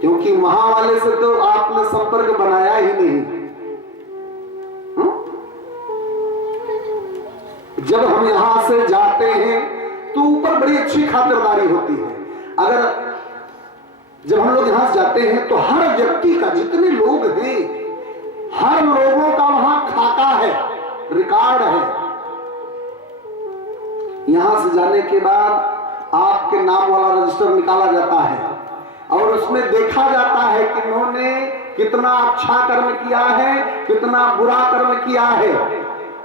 क्योंकि वहां वाले से तो आपने संपर्क बनाया ही नहीं। जब हम यहां से जाते हैं तो ऊपर बड़ी अच्छी खातिरदारी होती है। अगर जब हम लोग यहां से जाते हैं तो हर व्यक्ति का, जितने लोग हैं, हर लोगों का वहां खाका है, रिकॉर्ड है। यहां से जाने के बाद आपके नाम वाला रजिस्टर निकाला जाता है और उसमें देखा जाता है कि इन्होंने कितना अच्छा कर्म किया है, कितना बुरा कर्म किया है।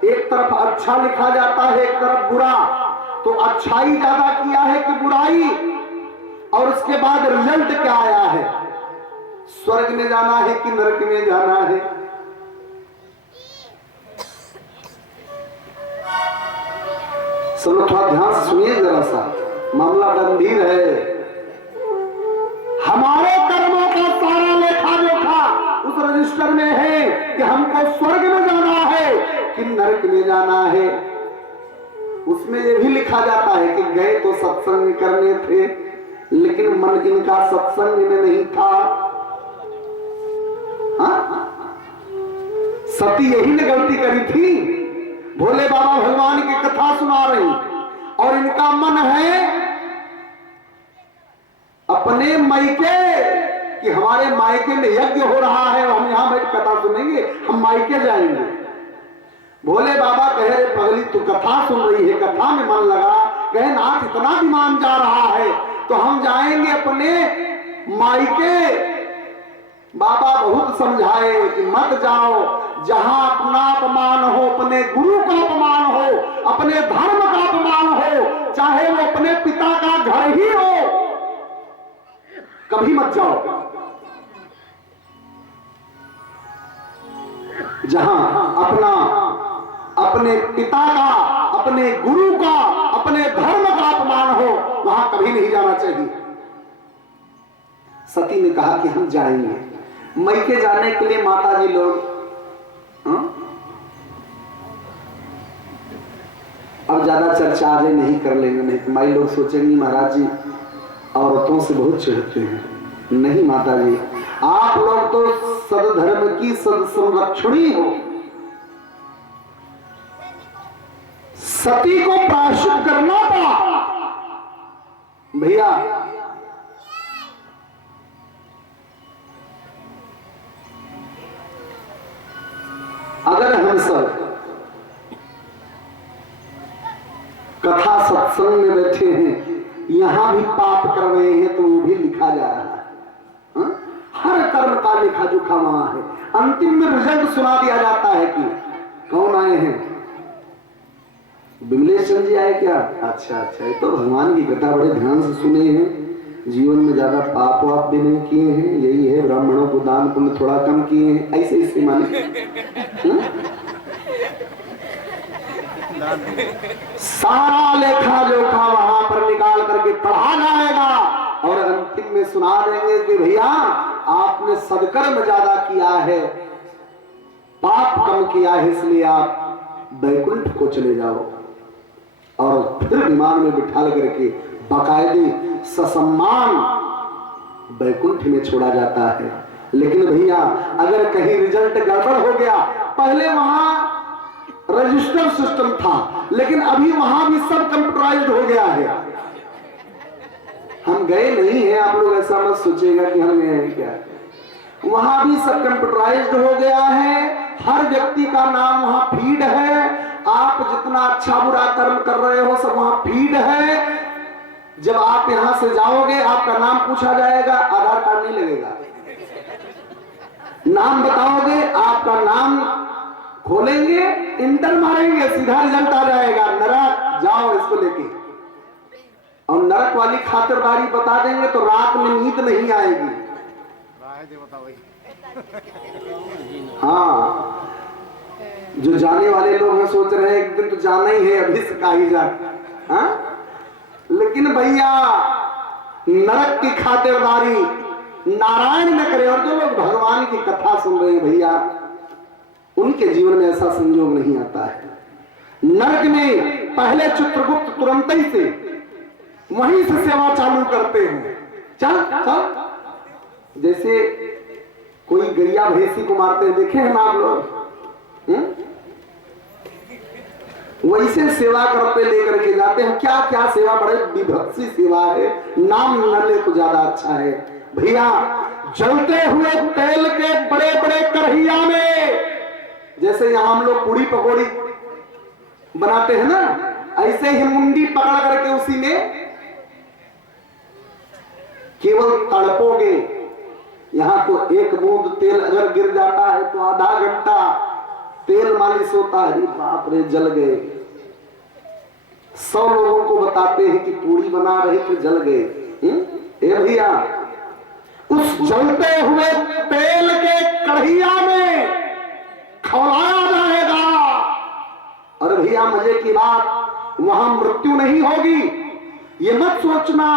एक तरफ अच्छा लिखा जाता है, एक तरफ बुरा। तो अच्छाई ज्यादा किया है कि बुराई, और उसके बाद रिजल्ट क्या आया है, स्वर्ग में जाना है कि नरक में जाना है। सब लोग थोड़ा ध्यान से सुनिए, जरा सा मामला गंभीर है। हमारे कर्मों का सारा लेखा जोखा उस रजिस्टर में है कि हमको स्वर्ग में जाना है कि नरक में जाना है। उसमें यह भी लिखा जाता है कि गए तो सत्संग करने थे, लेकिन मन इनका सत्संग में नहीं था। सती यही ने गलती करी थी। भोले बाबा भगवान की कथा सुना रही और इनका मन है अपने मायके, कि हमारे मायके में यज्ञ हो रहा है, हम यहां बैठ कथा सुनेंगे, हम मायके जाएंगे। भोले बाबा कहे, पगली तू कथा सुन रही है, कथा में मन लगा। कहे नाथ इतना विमान जा रहा है तो हम जाएंगे अपने मायके। बाबा बहुत समझाए कि मत जाओ, जहां अपना अपमान हो, अपने गुरु का अपमान हो, अपने धर्म का अपमान हो, चाहे वो अपने पिता का घर ही हो, कभी मत जाओ। जहां अपने पिता का, अपने गुरु का, अपने धर्म का अपमान हो, वहां कभी नहीं जाना चाहिए। सती ने कहा कि हम जाएंगे। मायके जाने के लिए माता जी लोग अब ज्यादा चर्चा आगे नहीं कर लेंगे, नहीं तो माई लोग सोचेंगे महाराज जी औरतों से बहुत चिढ़ते हैं। नहीं माता जी, आप लोग तो सदधर्म की संरक्षणी हो। सती को प्रायश्चित करना पड़ा भैया। अगर हम सब कथा सत्संग में बैठे हैं, यहां भी पाप कर रहे हैं, तो वो भी लिखा जा रहा है। हर कर्म का लेखा जोखा वहां है। अंतिम में रिजल्ट सुना दिया जाता है कि कौन आए हैं। विमलेश चंद जी आए क्या? अच्छा, ये तो भगवान की कथा बड़े ध्यान से सुने हैं, जीवन में ज्यादा पाप वाप भी नहीं किए हैं, यही है ब्राह्मणों को दान पुण्य थोड़ा कम किए हैं, ऐसे इससे माने। सारा लेखा जोखा वहां पर निकाल करके पढ़ा जाएगा और अंतिम में सुना देंगे कि भैया आपने सदकर्म ज्यादा किया है, पाप कम किया है, इसलिए आप वैकुंठ को चले जाओ। और फिर विमान में बिठा करके बाकायदे ससम्मान वैकुंठ में छोड़ा जाता है। लेकिन भैया अगर कहीं रिजल्ट गड़बड़ हो गया, पहले वहां रजिस्टर सिस्टम था, लेकिन अभी वहां भी सब कंप्यूटराइज्ड हो गया है। हम गए नहीं हैं, आप लोग ऐसा मत सोचिएगा कि हम गए हैं क्या। वहां भी सब कंप्यूटराइज्ड हो गया है, हर व्यक्ति का नाम वहां फीड है। आप जितना अच्छा बुरा कर्म कर रहे हो सब वहां फीड है। जब आप यहां से जाओगे आपका नाम पूछा जाएगा, आधार कार्ड नहीं लगेगा। नाम बताओगे, आपका नाम खोलेंगे, इंटर मारेंगे, सीधा रिजल्ट आ जाएगा, नरक जाओ इसको लेके। और नरक वाली खातिरदारी बता देंगे तो रात में नींद नहीं आएगी। हाँ, जो जाने वाले लोग हैं सोच रहे हैं एक दिन तो जाना ही है, अभी से काही जा। हाँ? लेकिन भैया नरक की खातिरदारी नारायण न करे। और जो लोग भगवान की कथा सुन रहे हैं भैया, उनके जीवन में ऐसा संयोग नहीं आता है। नरक में पहले चित्रगुप्त तुरंत ही से वहीं से सेवा चालू करते हैं। चल जैसे कोई गैया भैंसी को मारते हैं, देखे हैं ना आप लोग? वैसे सेवा करते लेकर के जाते हैं। क्या क्या सेवा, बड़े विभत्सी सेवा है, नाम न ले तो ज्यादा अच्छा है। भैया जलते हुए तेल के बड़े बड़े कढ़ैया में, जैसे यहां हम लोग पूड़ी पकौड़ी बनाते हैं ना, ऐसे ही मुंडी पकड़ करके उसी में केवल तड़पोगे। यहां तो एक बूंद तेल अगर गिर जाता है तो आधा घंटा तेल मालिश होता है। बाप रे, जल गए। 100 लोगों को बताते हैं कि पूड़ी बना रहे थे, जल गए। ए भैया, उस जलते हुए तेल के कढ़ैया में खौलाया जाएगा। और भैया मजे की बात, वहां मृत्यु नहीं होगी। ये मत सोचना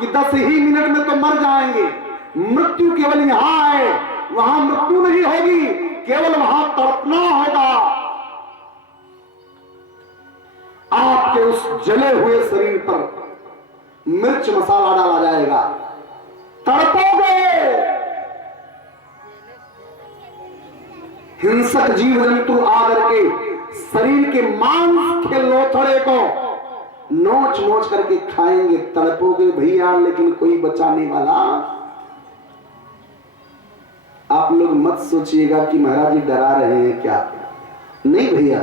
कि 10 ही मिनट में तो मर जाएंगे। मृत्यु केवल यहां है, वहां मृत्यु नहीं होगी, केवल वहां तड़पना होगा। आपके उस जले हुए शरीर पर मिर्च मसाला डाला जाएगा, तड़पोगे। हिंसक जीव जंतु आकर के शरीर के मांस के लोथड़े को नोच नोच करके खाएंगे, तड़पोगे भैया, लेकिन कोई बचाने वाला। आप लोग मत सोचिएगा कि महाराज जी डरा रहे हैं क्या, नहीं भैया,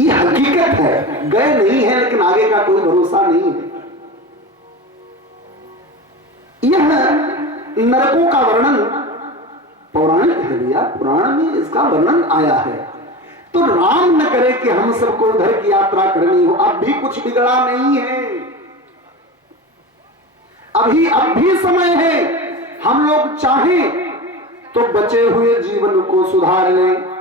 ये हकीकत है। गए नहीं है लेकिन आगे का कोई भरोसा नहीं है। यह नरकों का वर्णन पौराणिक है भैया, पुराण में इसका वर्णन आया है। तो राम न करे कि हम सबको उधर की यात्रा करनी हो। अब भी कुछ बिगड़ा नहीं है, अब भी समय है। हम लोग चाहें तो बचे हुए जीवन को सुधार लें।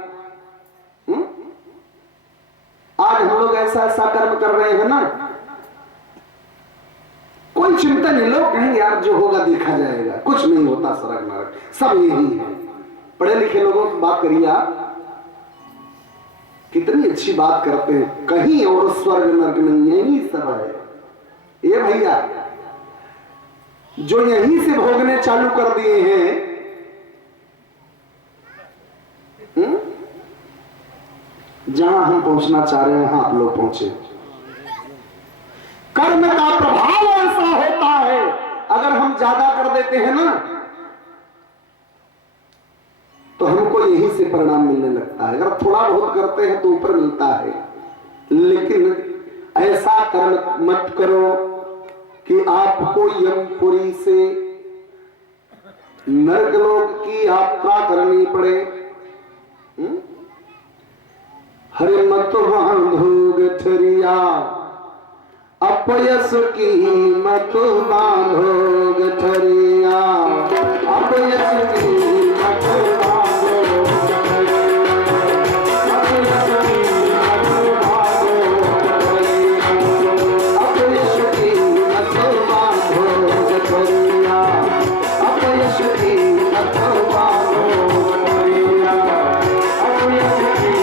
आज हम लोग ऐसा ऐसा कर्म कर रहे हैं ना, कोई चिंता नहीं। लोग कहेंगे यार जो होगा देखा जाएगा, कुछ नहीं होता, सरक नरक सब यही है। पढ़े लिखे लोगों की बात करिए आप, कितनी अच्छी बात करते हैं, कहीं और स्वर्ग नरक नहीं, यही सब है। ये भैया जो यहीं से भोगने चालू कर दिए हैं, जहां हम पहुंचना चाह रहे हैं आप लोग पहुंचे। कर्म का प्रभाव ऐसा होता है, अगर हम ज्यादा कर देते हैं ना तो हमको यहीं से परिणाम मिलने लगता है। अगर थोड़ा बहुत करते हैं तो ऊपर मिलता है, लेकिन ऐसा कर्म मत करो कि आपको यमपुरी से नरकलोक की यात्रा करनी पड़े। हरे मत बांधो गठरिया, अपयस की मत बांधो गठरिया, अपयस की मत बांधो गठरिया, अपयस की मत बांधो गठरिया, अपयस की मत बांधो गठरिया, अपयस की मत बांधो गठरिया, अपयस की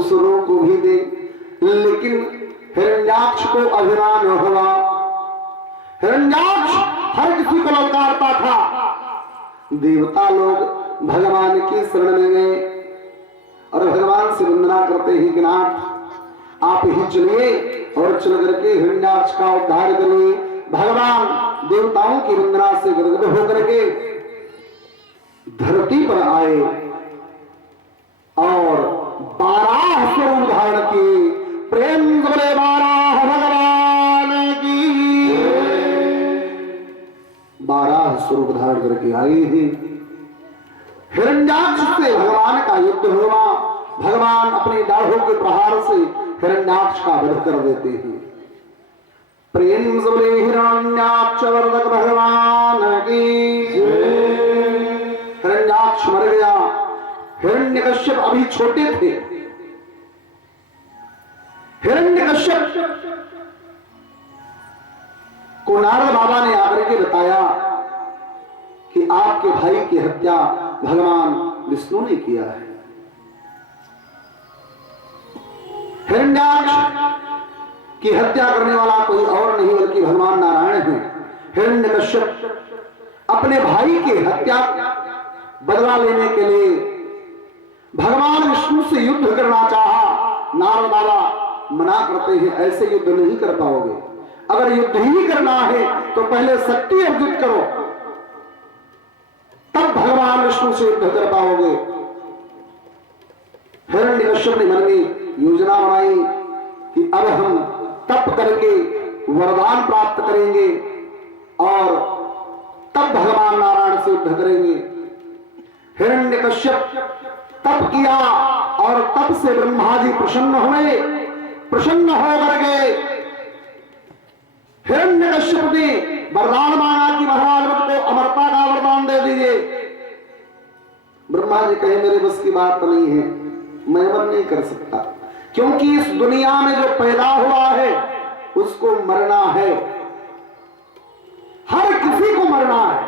दूसरों को भी दे। लेकिन हिरण्याक्ष को अभिमान हुआ। हिरण्याक्ष हर किसी को ललकारता था। देवता लोग भगवान की शरण में गए और भगवान से वंदना करते ही कि नाथ आप ही चलिए और चल करके हिरण्याक्ष का उद्धार करिए। भगवान देवताओं की वंदना से गदगद होकर के धरती पर आए और 12 स्वरूप धारण किए। प्रेम बोले 12 भगवान की। 12 स्वरूप धारण करके आई थी। हिरण्याक्ष से भगवान का युद्ध हुआ। भगवान अपने दाढ़ों के प्रहार से हिरण्याक्ष का वध कर देते हैं। प्रेम से बोले हिरण्याक्ष वर्धक भगवान की। हिरण्याक्ष मर गया। हिरण्यकश्यप अभी छोटे थे। हिरण्यकश्यप को नारद बाबा ने आकर के बताया कि आपके भाई की हत्या भगवान विष्णु ने किया है। हिरण्याक्ष की हत्या करने वाला कोई और नहीं बल्कि भगवान नारायण है। हिरण्यकश्यप अपने भाई की हत्या बदला लेने के लिए भगवान विष्णु से युद्ध करना चाहा। नारद बाबा मना करते हैं, ऐसे युद्ध नहीं कर पाओगे। अगर युद्ध ही करना है तो पहले शक्ति अर्जित करो, तब भगवान विष्णु से युद्ध कर पाओगे। हिरण्यकश्यप ने मन में योजना बनाई कि अब हम तप करके वरदान प्राप्त करेंगे और तब भगवान नारायण से युद्ध करेंगे। हिरण्यकश्यप तप किया और तप से ब्रह्मा जी प्रसन्न हुए। प्रसन्न होकर के हिरण्यकश्यप ने वरदान मांगा कि महाराज मुझको अमरता का वरदान दे दीजिए। ब्रह्मा जी कहे मेरे बस की बात नहीं है, मैं अमर नहीं कर सकता, क्योंकि इस दुनिया में जो पैदा हुआ है उसको मरना है। हर किसी को मरना है,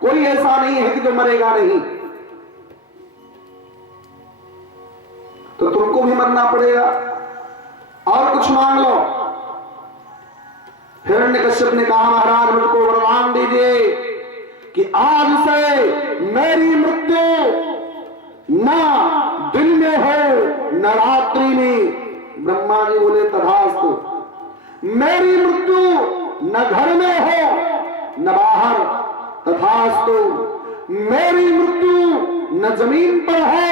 कोई ऐसा नहीं है कि जो मरेगा नहीं। तो तुमको भी मरना पड़ेगा और कुछ मांग लो। हिरण्यकश्यप ने कहा महाराज मुझको वरदान दीजिए कि आज से मेरी मृत्यु न दिन में हो न रात्रि में। ब्रह्मा जी बोले तथास्तु। मेरी मृत्यु न घर में हो न बाहर, तथास्तु। मेरी मृत्यु न जमीन पर हो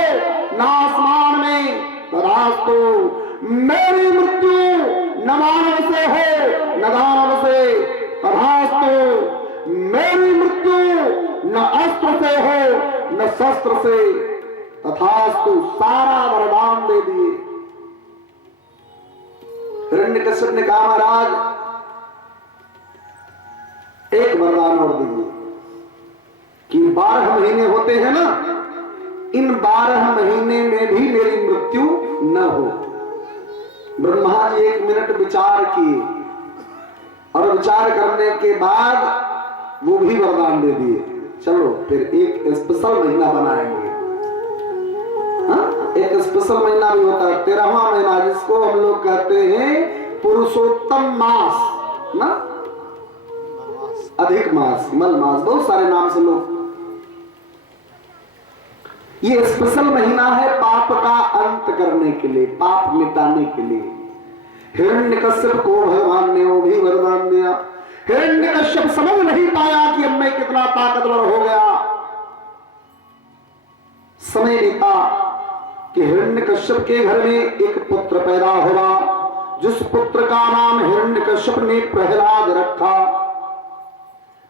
न आसमान में, तथास्तु। मेरी मृत्यु न मानव से हो न दानव से, तथास्तु। मेरी मृत्यु न अस्त्र से हो न शस्त्र से, तथास्तु। सारा वरदान दे दिए। हिरण्यकश्यप ने कहा महाराज एक वरदान और दीजिए कि 12 महीने होते हैं ना, इन 12 महीने में भी मेरी मृत्यु न हो। ब्रह्मा जी 1 मिनट विचार किए और विचार करने के बाद वो भी वरदान दे दिए। चलो फिर एक स्पेशल महीना बनाएंगे। एक स्पेशल महीना भी होता है 13वां महीना, जिसको हम लोग कहते हैं पुरुषोत्तम मास ना, अधिक मास, मल मास, बहुत सारे नाम से लोग। ये स्पेशल महीना है पाप का अंत करने के लिए, पाप मिटाने के लिए। हिरण्यकश्यप को भगवान ने वो भी वरदान दिया। हिरण्यकश्यप समझ नहीं पाया कि अब मैं कितना ताकतवर हो गया। समय बीता कि हिरण्यकश्यप के घर में एक पुत्र पैदा हुआ, जिस पुत्र का नाम हिरण्यकश्यप ने प्रहलाद रखा।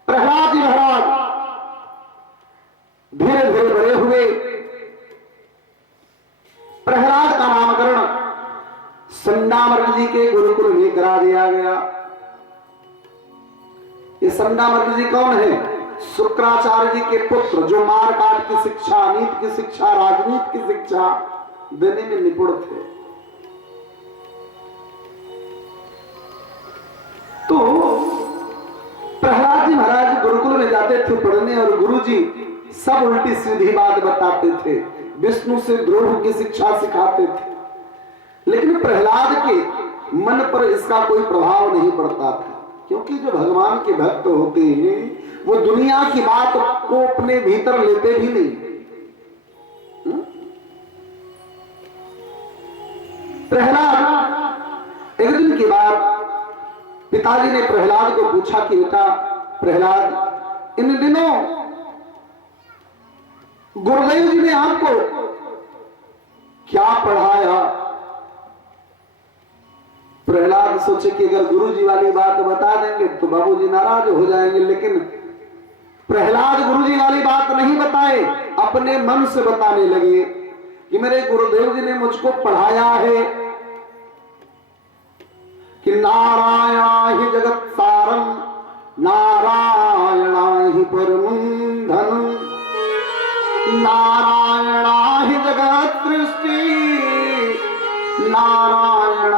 प्रहलाद जी महाराज धीरे धीरे बड़े हुए। प्रहलाद का नामकरण संडामर्क जी के गुरुकुल में करा दिया गया। ये संडामर्क जी कौन है? शुक्राचार्य जी के पुत्र, जो मार काट की शिक्षा, नीति की शिक्षा, राजनीति की शिक्षा देने में निपुण थे। तो प्रहलाद जी महाराज गुरुकुल में जाते थे पढ़ने और गुरुजी सब उल्टी सीधी बात बताते थे, विष्णु से द्रोह की शिक्षा सिखाते थे। लेकिन प्रहलाद के मन पर इसका कोई प्रभाव नहीं पड़ता था, क्योंकि जो भगवान के भक्त होते हैं वो दुनिया की बात को अपने भीतर लेते भी नहीं। प्रहलाद, एक दिन की बात, पिताजी ने प्रहलाद को पूछा कि बेटा प्रहलाद, इन दिनों गुरुदेव जी ने आपको क्या पढ़ाया? प्रहलाद सोचे कि अगर गुरु जी वाली बात बता देंगे तो बाबूजी नाराज हो जाएंगे, लेकिन प्रहलाद गुरु जी वाली बात नहीं बताए, अपने मन से बताने लगे कि मेरे गुरुदेव जी ने मुझको पढ़ाया है कि नारायण ही जगत सारम, नारायण ही परम धन, नारायण ही जगत सृष्टि, नारायण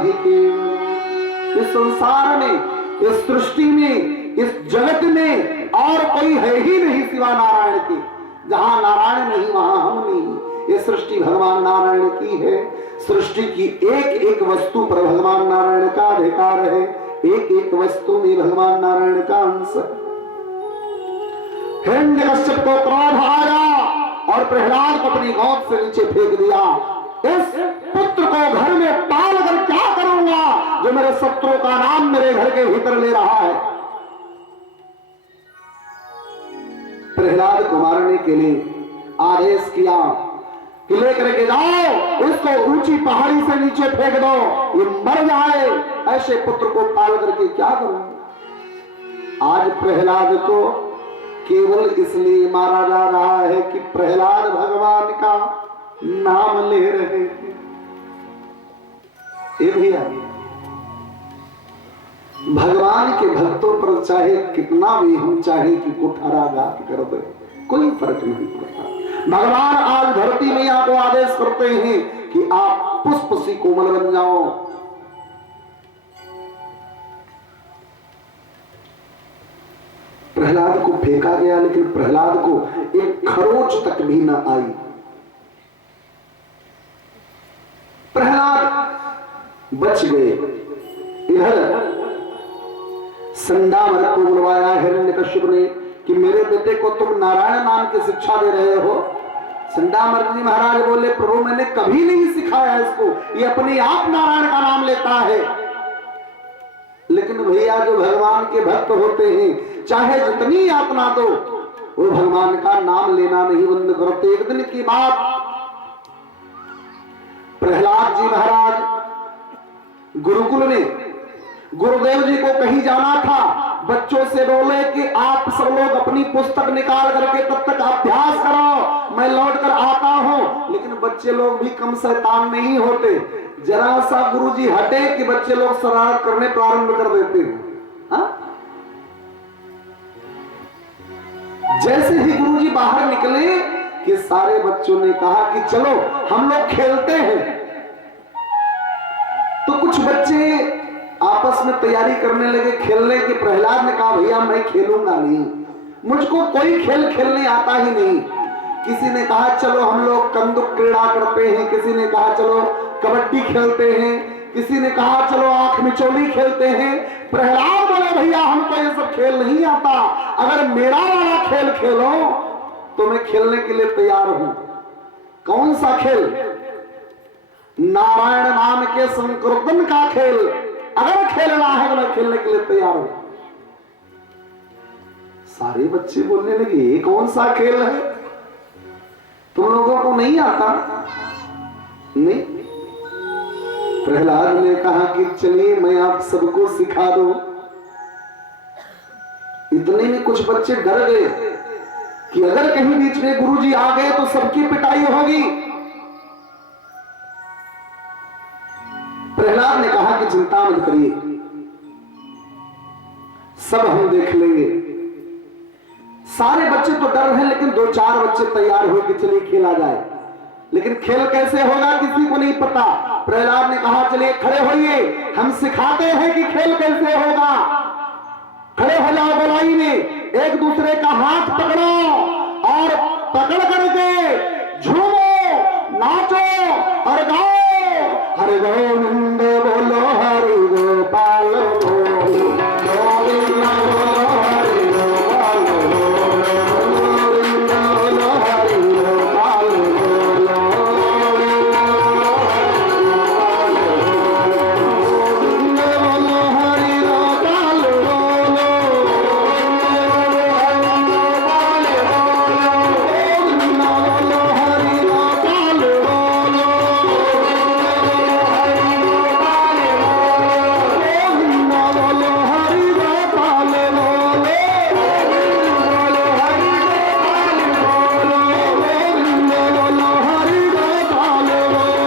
ही केवल। इस संसार में, इस सृष्टि में, इस जगत में और कोई है ही नहीं सिवा नारायण के। जहां नारायण नहीं वहां हम नहीं। ये सृष्टि भगवान नारायण की है। सृष्टि की एक एक वस्तु पर भगवान नारायण का अधिकार है, एक एक वस्तु में भगवान नारायण का अंश है। हिरण्यकश्यप को क्रोध आया और प्रहलाद को अपनी गोद से नीचे फेंक दिया। इस पुत्र को घर में पाल कर क्या करूंगा जो मेरे शत्रु का नाम मेरे घर के भीतर ले रहा है। प्रहलाद को मारने के लिए आदेश किया कि लेकर के जाओ, इसको ऊंची पहाड़ी से नीचे फेंक दो, ये मर जाए। ऐसे पुत्र को पाल करके क्या करूं? आज प्रहलाद को केवल इसलिए मारा जा रहा है कि प्रहलाद भगवान का नाम ले रहे थे। ये भैया भगवान के भक्तों पर चाहे कितना भी हम चाहे कि कुठाराघात कर दे, कोई फर्क नहीं पड़ता। भगवान आज धरती में आपको आदेश करते हैं कि आप पुष्प सी कोमल बन जाओ। प्रहलाद को फेंका गया, लेकिन प्रहलाद को एक खरोच तक भी न आई। प्रहलाद बच गए। इधर संडामर को बुलवाया हिरण्यकश्यप ने कि मेरे बेटे को तुम नारायण नाम की शिक्षा दे रहे हो। संडामर जी महाराज बोले, प्रभु मैंने कभी नहीं सिखाया इसको, ये अपने आप नारायण का नाम लेता है। लेकिन भैया जो भगवान के भक्त होते हैं, चाहे जितनी यातना दो, वो भगवान का नाम लेना नहीं बंद करते। एक दिन की बात, प्रहलाद जी महाराज गुरुकुल में गुरुदेव जी को कहीं जाना था। बच्चों से बोले कि आप सब लोग अपनी पुस्तक निकाल करके तब तक अभ्यास करो, मैं लौट कर आता हूं। लेकिन बच्चे लोग भी कम शैतान नहीं होते। जरा सा गुरुजी हटे कि बच्चे लोग शरारत करने प्रारंभ कर देते हैं। हाँ? जैसे ही गुरुजी बाहर निकले कि सारे बच्चों ने कहा कि चलो हम लोग खेलते हैं। तो कुछ बच्चे आपस में तैयारी करने लगे खेलने की। प्रहलाद ने कहा भैया मैं खेलूंगा नहीं, मुझको कोई खेल खेलने आता ही नहीं। किसी ने कहा चलो हम लोग कंदुक क्रीड़ा करते हैं, किसी ने कहा चलो कबड्डी खेलते हैं, किसी ने कहा चलो आंख मिचौली खेलते हैं। प्रहलाद बोले भैया हमको ये सब खेल नहीं आता, अगर मेरा वाला खेल खेलो तो मैं खेलने के लिए तैयार हूं। कौन सा खेल? नारायण नाम के संकीर्तन का खेल। अगर खेलना है तो मैं खेलने के लिए तैयार हूं। सारे बच्चे बोलने लगे ये कौन सा खेल है, तुम लोगों को नहीं आता? नहीं। प्रहलाद ने कहा कि चलिए मैं आप सबको सिखा दूं। इतने में कुछ बच्चे डर गए कि अगर कहीं बीच में गुरुजी आ गए तो सबकी पिटाई होगी। प्रहलाद ने कहा कि चिंता मत करिए, सब हम देख लेंगे। सारे बच्चे तो डर हैं, लेकिन दो चार बच्चे तैयार हुए कि चलिए खेला जाए। लेकिन खेल कैसे होगा किसी को नहीं पता। प्रहलाद ने कहा चलिए खड़े होइए, हम सिखाते हैं कि खेल कैसे होगा। खड़े हो जाओ गोलाई में, एक दूसरे का हाथ पकड़ो और पकड़ करके झूमो, नाचो और गाओ। गोपाल गोविंद बोलो हरि गोपाल बोलो गोविंद बोलो हरि गोपाल बोलो गोविंद बोलो हरि गोपाल बोलो गोविंद बोलो हरि गोपाल बोलो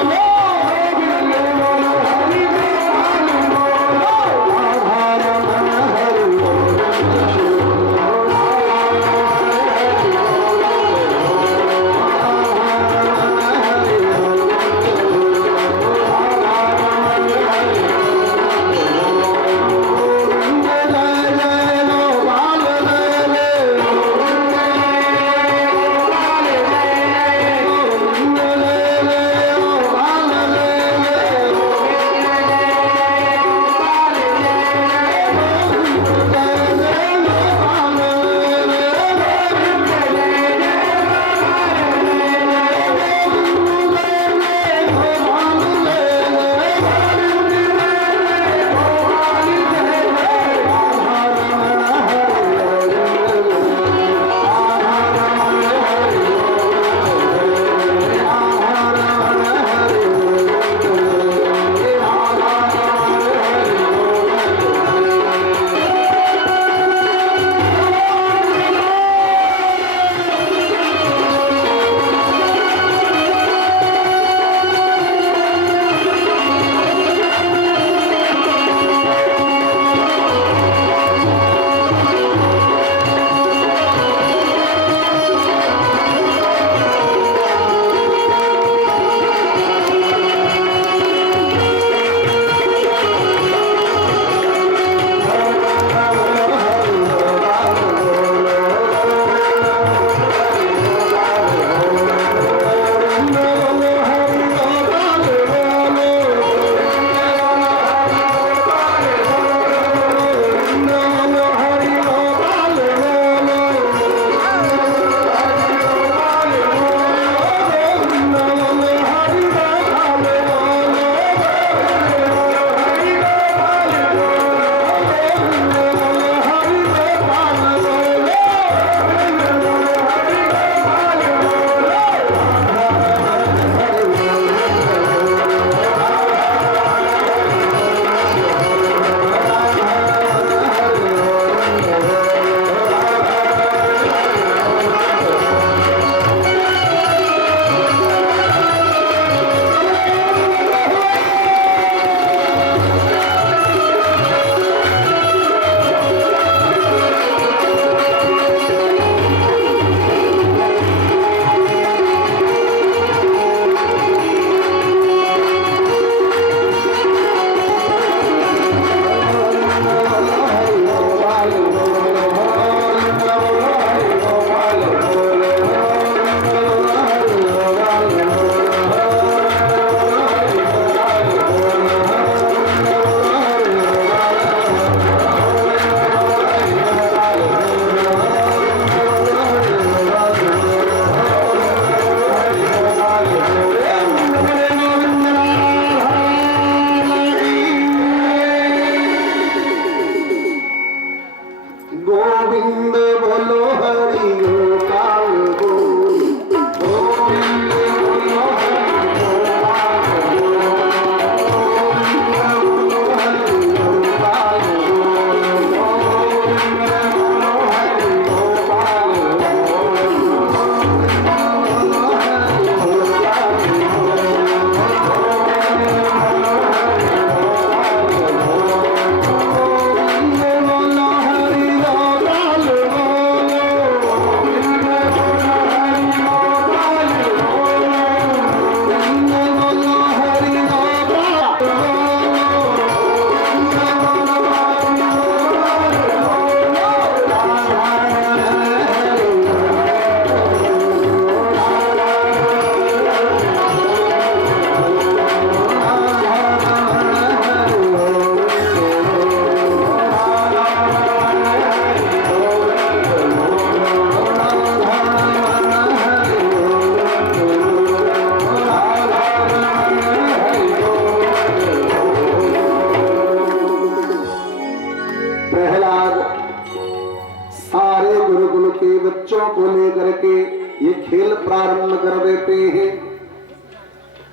रहते हैं।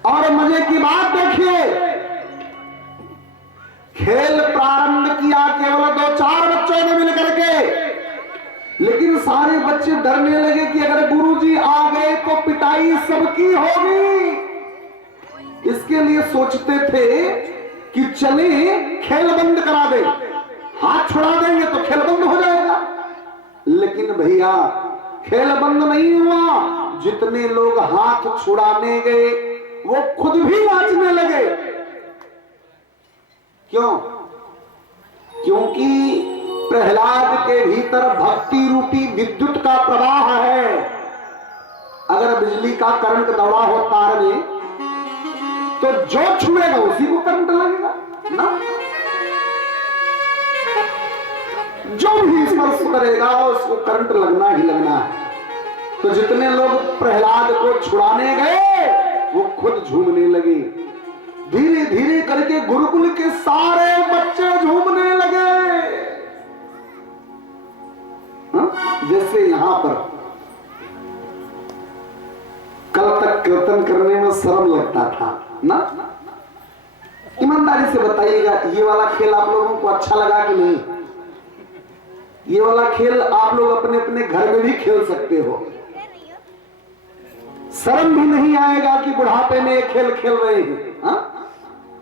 और मजे की बात देखिए, खेल प्रारंभ किया केवल 2-4 बच्चों ने मिलकर के, लेकिन सारे बच्चे डरने लगे कि अगर गुरुजी आ गए तो पिटाई सबकी होगी। इसके लिए सोचते थे कि चले खेल बंद करा दे, हाथ छुड़ा देंगे तो खेल बंद हो जाएगा। लेकिन भैया खेल बंद नहीं हुआ। जितने लोग हाथ छुड़ाने गए वो खुद भी नाचने लगे। क्यों? क्योंकि प्रहलाद के भीतर भक्ति रूपी विद्युत का प्रवाह है। अगर बिजली का करंट दौड़ा हो तार में तो जो छुएगा उसी को करंट लगेगा ना। जो भी स्पर्श करेगा उसको करंट लगना ही लगना है। तो जितने लोग प्रहलाद को छुड़ाने गए वो खुद झूमने लगे। धीरे धीरे करके गुरुकुल के सारे बच्चे झूमने लगे। जैसे यहां पर कल तक कीर्तन करने में शर्म लगता था ना। ईमानदारी से बताइएगा, ये वाला खेल आप लोगों को अच्छा लगा कि नहीं? ये वाला खेल आप लोग अपने अपने घर में भी खेल सकते हो। शर्म भी नहीं आएगा कि बुढ़ापे में ये खेल खेल रहे हैं।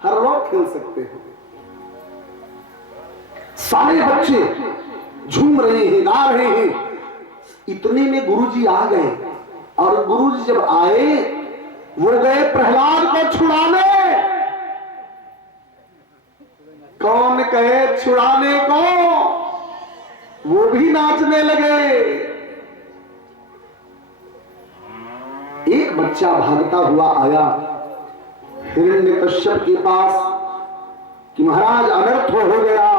हर लोग खेल सकते हो। सारे बच्चे झूम रहे हैं, गा रहे हैं। इतने में गुरुजी आ गए, और गुरुजी जब आए वो गए प्रहलाद को छुड़ाने। कौन कहे छुड़ाने को? वो भी नाचने लगे। एक बच्चा भागता हुआ आया हिरण्यकश्यप के पास कि महाराज अनर्थ हो गया।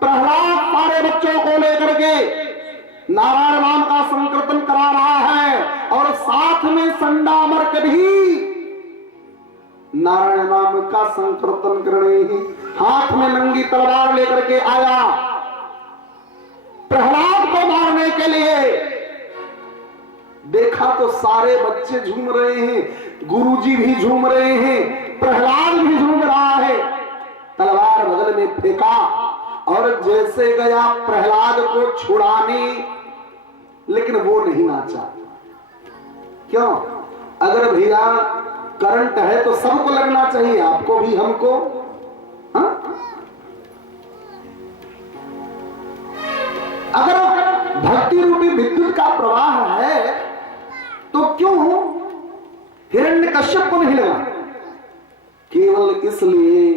प्रहलाद सारे बच्चों को लेकर के नारायण नाम का संकीर्तन करा रहा है, और साथ में संडामर्क भी नारायण नाम का संकीर्तन कर रहे हैं। हाथ में नंगी तलवार लेकर के आया प्रहलाद को मारने के लिए। देखा तो सारे बच्चे झूम रहे हैं, गुरुजी भी झूम रहे हैं, प्रहलाद भी झूम रहा है। तलवार बगल में फेंका और जैसे गया प्रहलाद को छुड़ाने, लेकिन वो नहीं नाचा। क्यों? अगर भैया करंट है तो सबको लगना चाहिए, आपको भी हमको। अगर भक्ति रूपी विद्युत का प्रवाह है तो क्यों हिरण्यकश्यप को नहीं लगा? केवल इसलिए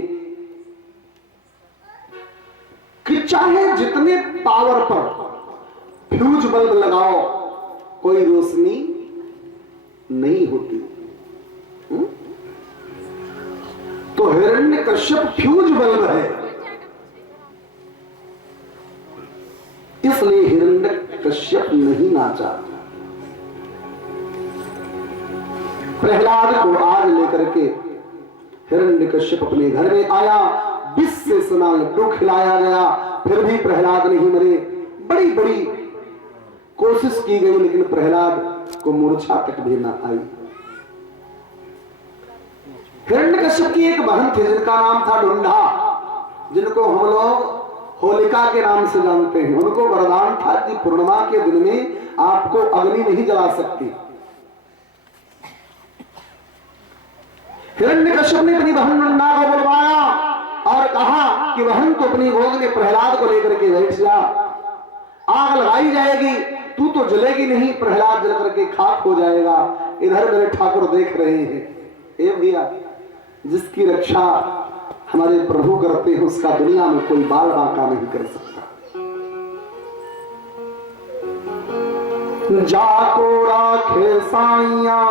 कि चाहे जितने पावर पर फ्यूज बल्ब लगाओ कोई रोशनी नहीं होती। तो हिरण्यकश्यप फ्यूज बल्ब है, इसलिए हिरण्यकश्यप नहीं नाचा। प्रहलाद को आज लेकर के हिरण्यकश्यप अपने घर में आया। 20 से सना लड्डू खिलाया गया, फिर भी प्रहलाद नहीं मरे। बड़ी बड़ी कोशिश की गई, लेकिन प्रहलाद को मूर्छा तक भी न आई। हिरण्यकश्यप की एक बहन थी जिनका नाम था ढूंढा, जिनको हम लोग होलिका के नाम से जानते हैं। उनको वरदान था कि पूर्णिमा के दिन में आपको अग्नि नहीं जला सकती। हिरण्यकश्यप ने अपनी बहन ढूंढा को बुलवाया और कहा कि बहन तो अपनी गोद में प्रहलाद को लेकर के बैठ जा, आग लगाई जाएगी, तू तो जलेगी नहीं, प्रहलाद जल करके खाक हो जाएगा। इधर मेरे ठाकुर देख रहे हैं। ए भैया, जिसकी रक्षा हमारे प्रभु करते हैं उसका दुनिया में कोई बाल बांका नहीं कर सकता। जाको राखे साइया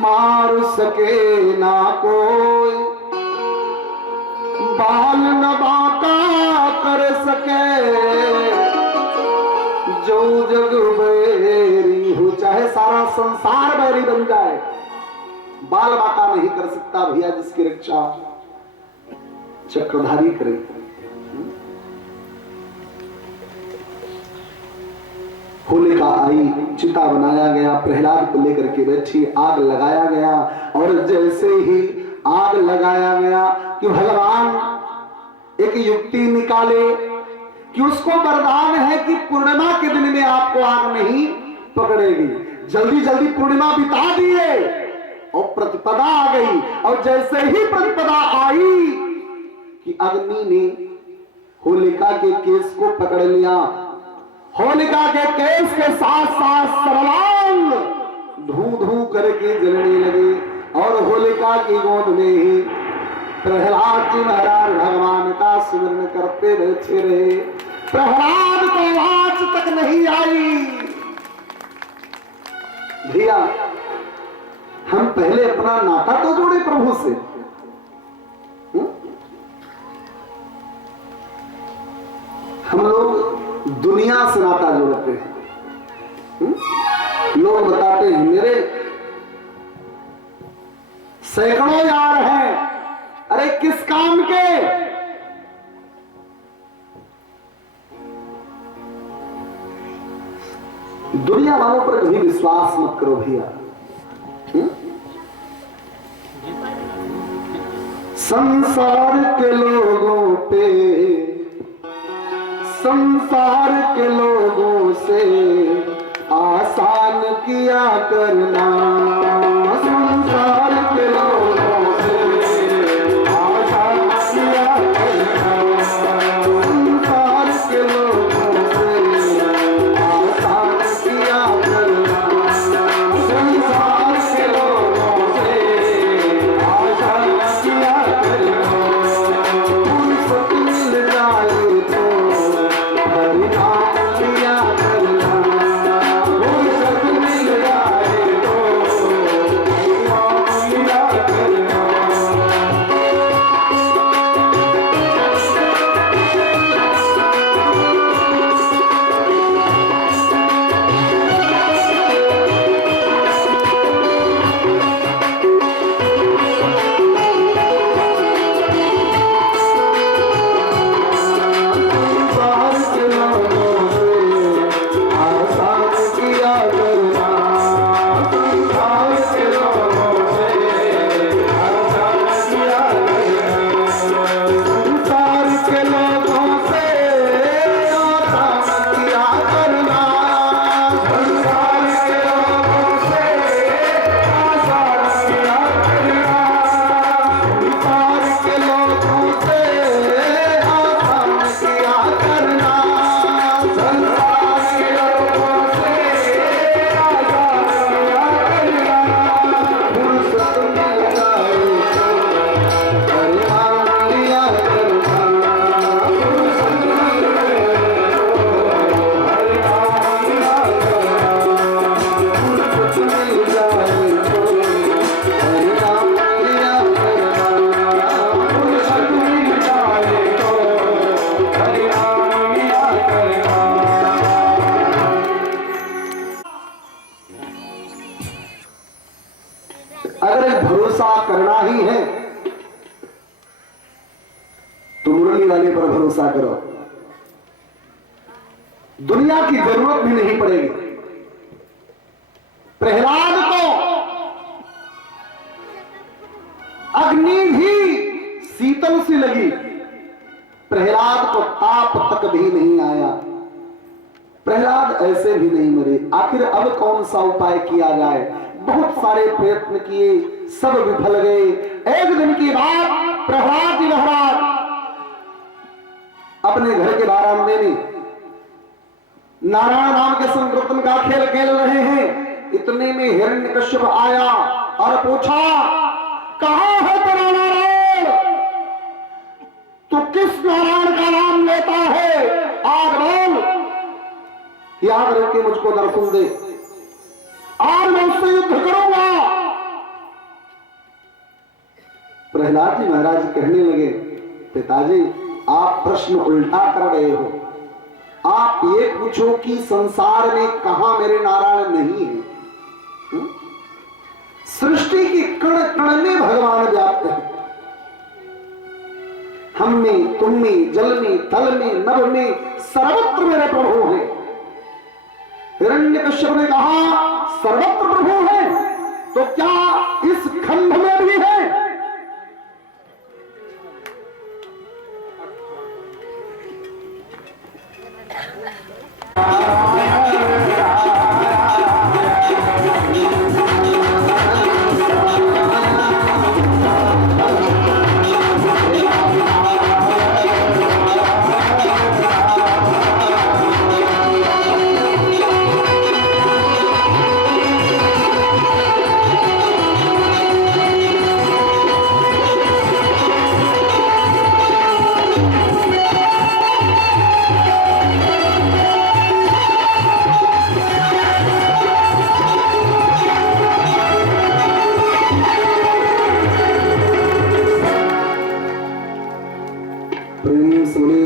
मार सके ना कोई, बाल न बांका कर सके जो जग बैरी हो। चाहे सारा संसार बैरी बन जाए, बाल बांका नहीं कर सकता भैया जिसकी रक्षा चक्रधारी करे। होलिका आई, चिता बनाया गया, प्रहलाद को लेकर के बैठी, आग लगाया गया। और जैसे ही आग लगाया गया कि भगवान एक युक्ति निकाले कि उसको वरदान है कि पूर्णिमा के दिन में आपको आग नहीं पकड़ेगी। जल्दी जल्दी पूर्णिमा बिता दिए और प्रतिपदा आ गई। और जैसे ही प्रतिपदा आई कि अग्नि ने होलिका के केस को पकड़ लिया। होलिका के केस के साथ साथ सर्वांग धू धू करके जलने लगे। और होलिका की गोद में ही प्रहलाद जी महाराज भगवान का स्मरण करते बैठे रहे। प्रहलाद को आज तक नहीं आई। भैया, हम पहले अपना नाता तो जोड़े प्रभु से। हम लोग दुनिया से नाता जोड़ते हैं। लोग बताते हैं मेरे सैकड़ों यार हैं। अरे किस काम के? दुनिया वालों पर कभी विश्वास मत करो भैया। संसार के लोगों पे, संसार के लोगों से आसान किया करना। संसार के लोगों से आसान किया करना। संसार के लोगों से आसान किया करना। संसार के लोगों से आसान किया करना। फुर्सत मिल जाए तो हरि नाम लिया करना। फुर्सत मिल जाए तो हरि नाम लिया करना। संसार के लोगों से आसान किया करना। संसार के लोगों से आसान किया करना। संसार के लोगों से आसान किया करना। संसार के लोगों से आसान किया करना। संसार के लोगों से आसान किया करना। संसार के लोगों से आसान किया करना। फुर्सत मिल जाए तो हरि नाम लिया करना। फुर्सत मिल जाए तो हरि नाम लिया करना। फुर्सत मिल जाए तो हरि नाम लिया करना। फुर्सत मिल जाए तो हरि नाम लिया करना। अगर भरोसा करना ही है तो मुरली वाले पर भरोसा करो। दुनिया की जरूरत भी नहीं पड़ेगी। प्रहलाद को अग्नि भी शीतल सी लगी, प्रहलाद को ताप तक भी नहीं आया। प्रहलाद ऐसे भी नहीं मरे। आखिर अब कौन सा उपाय किया जाए? बहुत सारे प्रयत्न किए, सब विफल गए। एक दिन की बात, प्रहलाद जी महाराज अपने घर के बारामदे में नारायण नाम के संकीर्तन का खेल खेल रहे हैं। इतने में हिरण्यकश्यप आया और पूछा, कहां है तेरा नारायण? तू किस नारायण का नाम लेता है? आज बोल, याद रख के मुझको दर्शन दे, आज मैं उससे युद्ध करूंगा। प्रहलाद जी महाराज कहने लगे, पिताजी आप प्रश्न उल्टा कर रहे हो। आप ये पूछो कि संसार में कहां मेरे नारायण नहीं है। सृष्टि की कण कण में भगवान व्याप्त है। हम में, तुम में, जल में, थल में, नभ में, सर्वत्र मेरे प्रभु हैं। हिरण्यकश्यप ने कहा सर्वत्र प्रभु है, तो क्या इस खंड में भी है?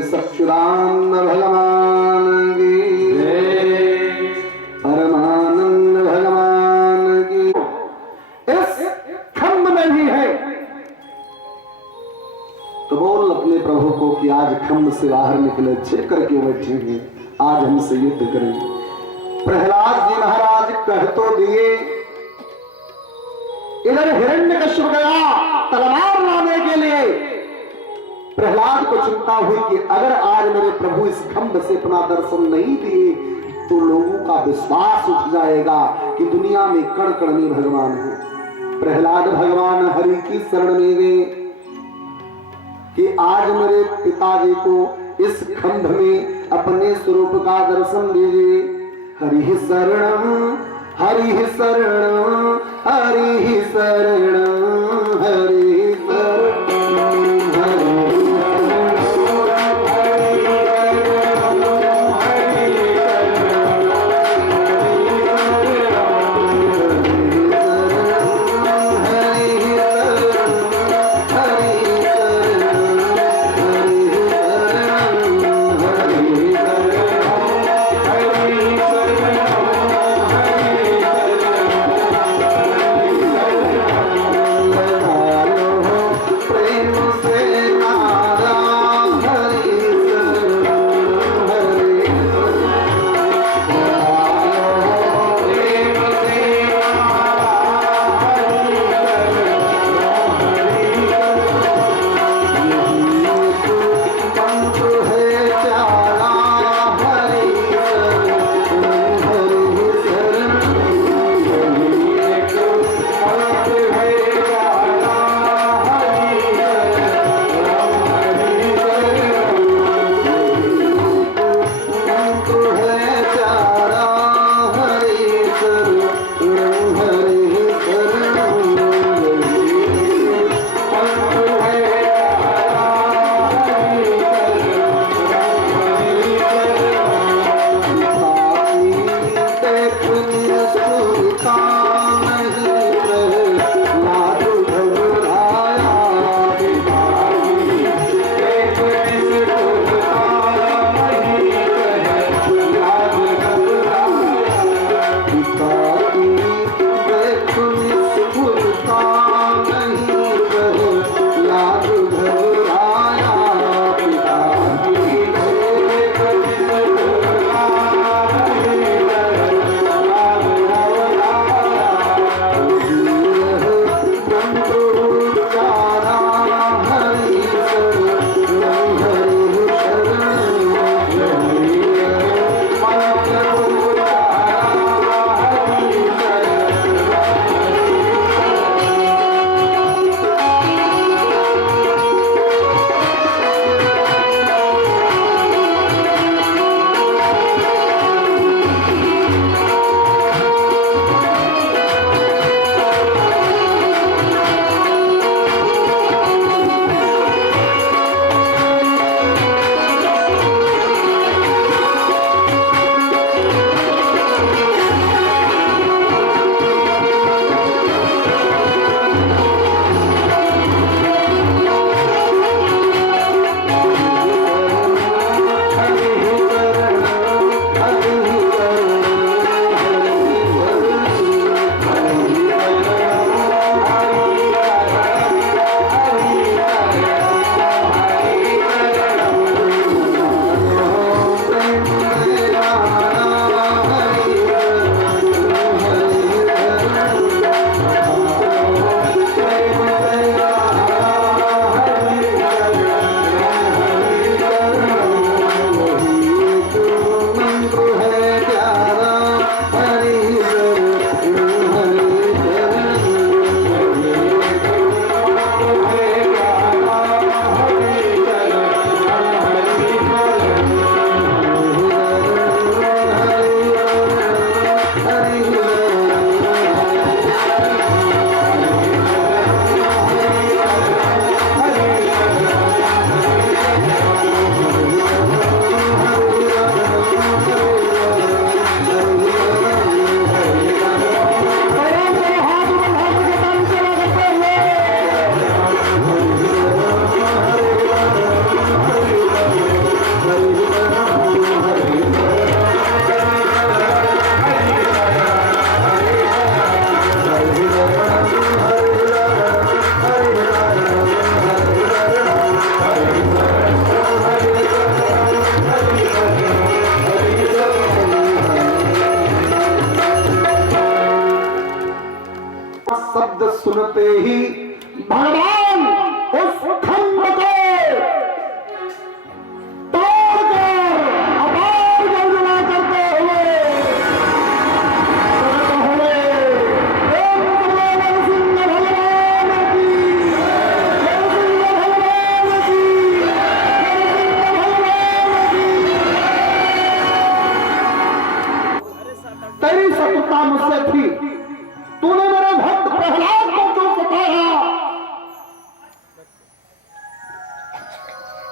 सच्चिदानंद भगवान की जय, परमानंद भगवान की। इस खंड में भी है तो बोल अपने प्रभु को कि आज खंड से बाहर निकले, चेक करके बैठे हैं, आज हमसे युद्ध करेंगे। प्रहलाद जी महाराज कह तो दिए, इधर हिरण्यकश्यप गया तलवार लाने के लिए। प्रहलाद को चिंता हुई कि अगर आज मेरे प्रभु इस खंड से अपना दर्शन नहीं दिए तो लोगों का विश्वास उठ जाएगा कि दुनिया में कण कण में भगवान है। प्रहलाद भगवान हरि की शरण में गए कि आज मेरे पिताजी को इस खंड में अपने स्वरूप का दर्शन दीजिए। हरि शरणं हरि शरणं हरि शरणं हरि शरणं।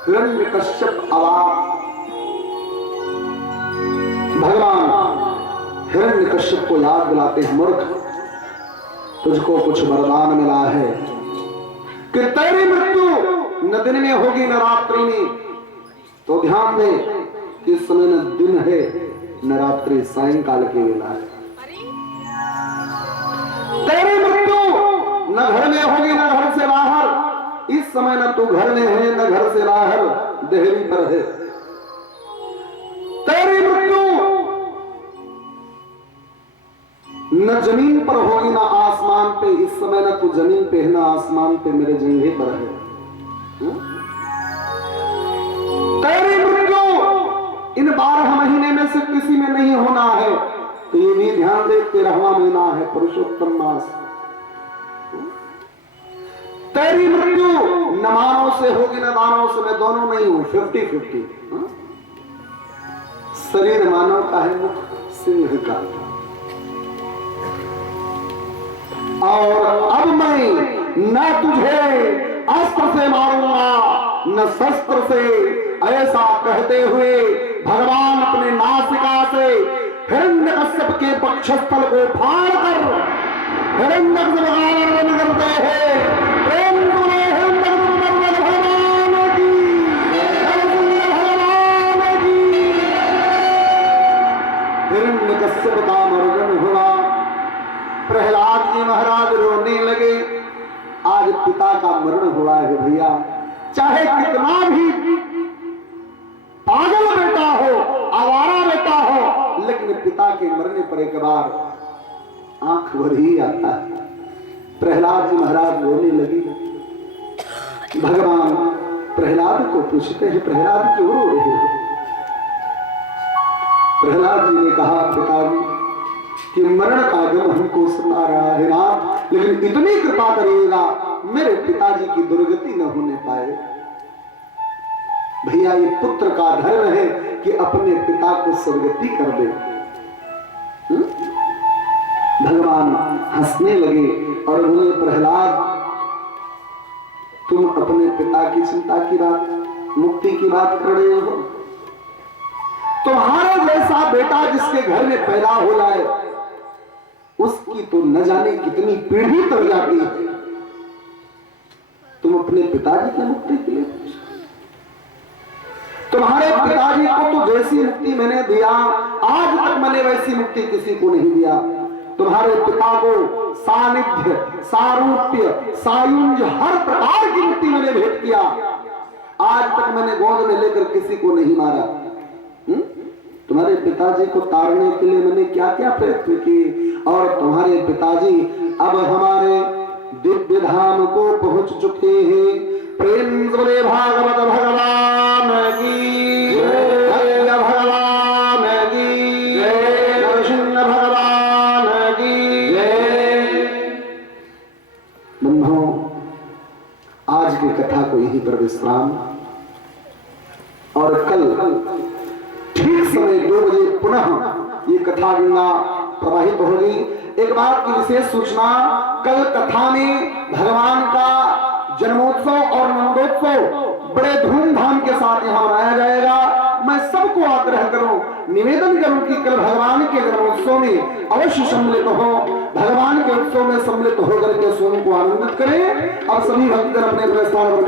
हिरण्यकश्यप अवाक। भगवान हिरण्यकश्यप को याद दिलाते हैं, मूर्ख तुझको कुछ वरदान मिला है कि तेरी मृत्यु न दिन में होगी न रात्रि में। तो ध्यान दे कि इस समय न दिन है न रात्रि, सायंकाल की वेला है। तेरी मृत्यु न घर में होगी न घर से बाहर। इस समय न तू घर में है न घर से बाहर, देहरी पर है। तेरी मृत्यु न जमीन पर होगी न आसमान पे। इस समय न तू जमीन पे है न आसमान पे, मेरे जंघे पर है। तेरी मृत्यु इन 12 महीने में से किसी में नहीं होना है। तो ये भी ध्यान दे, 13वां महीना है पुरुषोत्तम मास। तेरी मृत्यु न मानव से होगी न दानव से, मैं दोनों नहीं हूं, 50-50। शरीर मानव का है, मुख सिंह का। और अब मैं न तुझे अस्त्र से मारूंगा न शस्त्र से, ऐसा कहते हुए भगवान अपने नासिका से हिरण्यकश्यप के वक्षस्थल को फाड़ कर हिरण्यकश्यप करते हैं। प्रेम तुमने हिरण्यकश्यप भगवान की, भगवान की। हिरण्यकश्यप का मर्दन हुआ। प्रहलाद जी महाराज रोने लगे, आज पिता का मरण हुआ है भैया। चाहे कितना भी पागल बेटा हो, आवारा बेटा हो, लेकिन पिता के मरने पर एक बार आंख भर ही आता है। प्रहलाद जी महाराज रोने लगी। भगवान प्रहलाद को पूछते हैं, प्रहलाद क्यों रो रहे हो? प्रहलाद जी ने कहा, पिताजी कि मरण का गम हमको सता रहा है नाथ, लेकिन इतनी कृपा करिएगा मेरे पिताजी की दुर्गति न होने पाए। भैया ये पुत्र का धर्म है कि अपने पिता को सदगति कर दे। भगवान हंसने लगे और बोले, प्रहलाद तुम अपने पिता की चिंता की बात, मुक्ति की बात कर रहे हो? तुम्हारे जैसा बेटा जिसके घर में पैदा हो जाए उसकी तो न जाने कितनी पीढ़ी तर जाती है। तुम अपने पिताजी की मुक्ति के लिए पूछ, तुम्हारे पिताजी को तो जैसी मुक्ति मैंने दिया, आज तक मैंने वैसी मुक्ति किसी को नहीं दिया। तुम्हारे पिता को सानिध्य, सारूप्य, सायुंज हर प्रकार की मुक्ति मैंने भेंट किया। आज तक मैंने गोद में लेकर किसी को नहीं मारा। तुम्हारे पिताजी को तारने के लिए मैंने क्या क्या प्रयत्न किए, और तुम्हारे पिताजी अब हमारे दिव्य धाम को पहुंच चुके हैं। प्रेम से भागवत भगवान की जय, भगवान की जय, नरसिंह भगवान की जय। बंधुओं, आज की कथा को यहीं पर विश्राम, और कल ठीक समय 2 बजे पुनः ये कथा गंगा प्रवाहित होगी। एक बात की विशेष सूचना, कल कथा में भगवान का जन्मोत्सव और नंदोत्सव बड़े धूमधाम के साथ यहाँ मनाया जाएगा। मैं सबको आग्रह करूं, निवेदन करूं कि कल भगवान के जन्मोत्सव में अवश्य सम्मिलित हो। भगवान के उत्सव में सम्मिलित होकर के स्वयं को आनंदित करें। अब सभी भक्तगण अपने अपने स्थान पर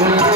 Thank you.